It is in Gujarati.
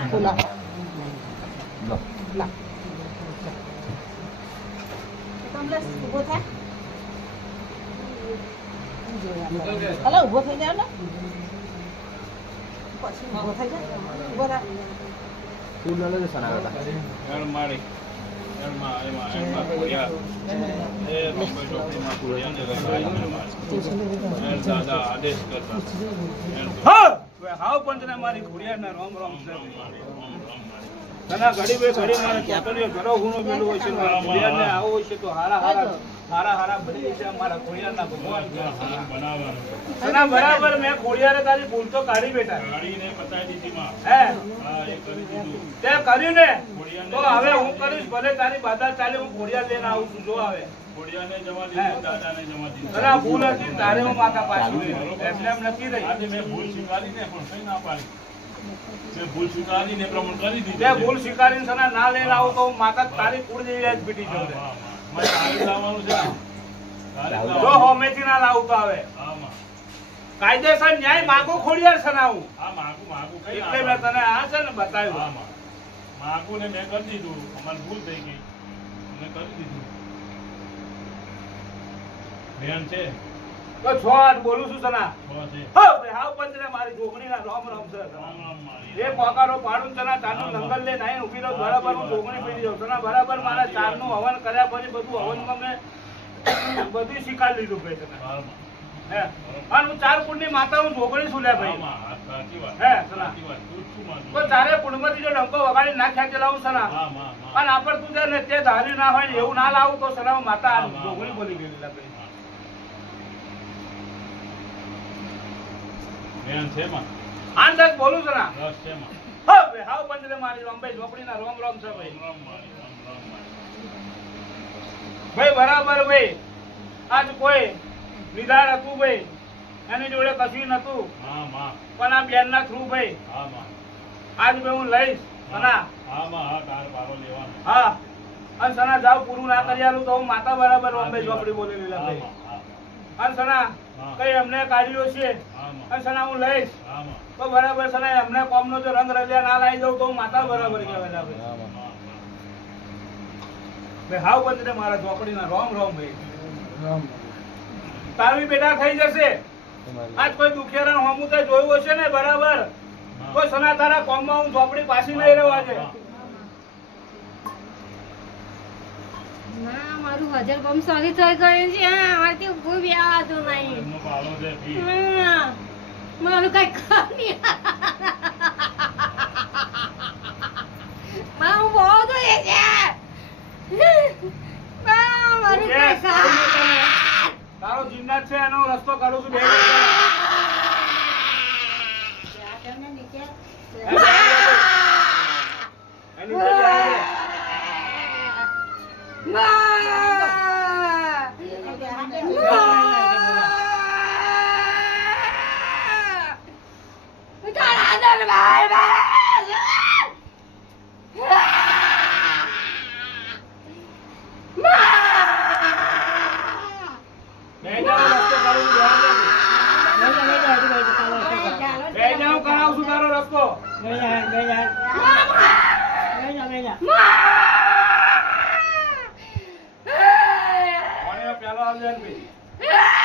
બોલા લા કમલેશ ઉભો થા હલો ઉભો થઈ જાવ ને પછી ઉભો થઈ જા ઉભો થા ફૂલ લે ને સના કરતા એર મારી એમાં કોરિયા એ મુંબઈ ડોક્ટરમાં કોરિયા ને લગાવી દાદા આદેશ કરતા હા હાવ પંચને મારી કોરિયાના રામ રામ છે તના ઘડી બે ઘડી મારે ચોતલીઓ ઘરો ગુણો મેળવો હોય છે કોરિયાને આવો હોય છે તો હારા બની છે અમારા કોરિયાના ભગવાન બનાવવાનું તના બરાબર મેં કોરિયારે તારી ભૂલ તો કાઢી બેટા કાઢીને બતાવી દીધી માં હે હા એ કરી દીધું તે કર્યું ને તો હવે હું કરીશ ભલે તારી બાધા ચાલે હું કોરિયા લઈને આવું છું જો આવે કોરિયાને જવા દીધું દાદાને જવા દીધું તના ભૂલ હતી તારે હું માથા પાછી એમને એમ નક્કી રહી આજે મેં ભૂલ સ્વીકારીને પણ કઈ ના પાડી મેં ભૂલ સ્વીકારીને પ્રમાણ કરી દીધી તે ભૂલ સ્વીકારીને તને ના લઈને આવું તો માતા તારી કુળ જેવી જ પીટી જશે મારે તારી લાવવાનું છે જો હોમેથી ના લાવું તો આવે કાયદેસર ન્યાય માગો ખોડિયાર સનાવું હા માગું કઈ એટલે મેં તને આ છે ને બતાવ્યું માગું ને મેં કરી દીધું અમારી ભૂલ થઈ ગઈ મેં કરી દીધું બેન છે તો 6 8 બોલું છું સના 6 છે હો બે હાવ પંજરે મારી જોગણીના રામ રામ છે રામ મારી એ પોકારો પાડું તના ચાનું લંગલ લે નાઈ ઉભી રહો બરાબર હું જોગણી પીડી જાઉં તના બરાબર મારા ચારનું હવન કર્યા પછી બધું હવનમાં મેં બધું શીખાડી લીધું ભાઈ તને હે અને હું 4 કુંડની માતા હું જોગણી છું લે ભાઈ સાચી વાત હે સના તો તારે કુંડમાંથી જો ડંકો વગાડી ના ખેંચે લાવું સના અને આપણ તું ને તે ધારી ના હોય એવું ના લાવું તો સના માતા જોગણી બોલી ગયેલી લે ભાઈ બેન છે માં આંદક બોલું છું ના રસ છે માં હવે હાવ પંજરે મારી રામભાઈ ઝોપડીના રામ રામ છે ભાઈ રામ મારી ભાઈ બરાબર ભાઈ આજ કોઈ નિધાર હતું ભાઈ એની જોડે કશું નતું હા માં પણ આ બેન ના થ્રુ ભાઈ હા માં આજ ભાઈ હું લઈશ સના હા માં હા તાર પારો લેવાનો હા અને સના જાવ પૂરું ના કરી આલું તો હું માતા બરાબર રામભાઈ ઝોપડી બોલી લીધા ભાઈ અને સના કઈ એમને કાઢ્યો છે અને સના હું લઈશ તો બરાબર સના એમને કોમનો જો રંગ રજ્યા ના લાવી દઉં તો હું માતા બરાબર કહેવાય ભાઈ હાવ બંધ મારા ઝોપડીના રામ રામ ભાઈ તારું બેટા થઈ જશે આજ કોઈ દુખિયારા હોમું તે જોયું હશે ને બરાબર કોઈ સના તારા કોમમાં હું ઝોપડી પાછી નહીં રહેવા દે ના મારું હજાર કોમ સોરી થઈ ગયું છે આમાંથી કોઈ બી આવતું નહીં મારું કઈ કામ નહીં હું બહુ જોઈએ છે મારું કઈ કામ તારો જિંદા છે એનો રસ્તો કાઢું છું બે કરાવું છું તારો રસ્તો પેલો આવજે ભાઈ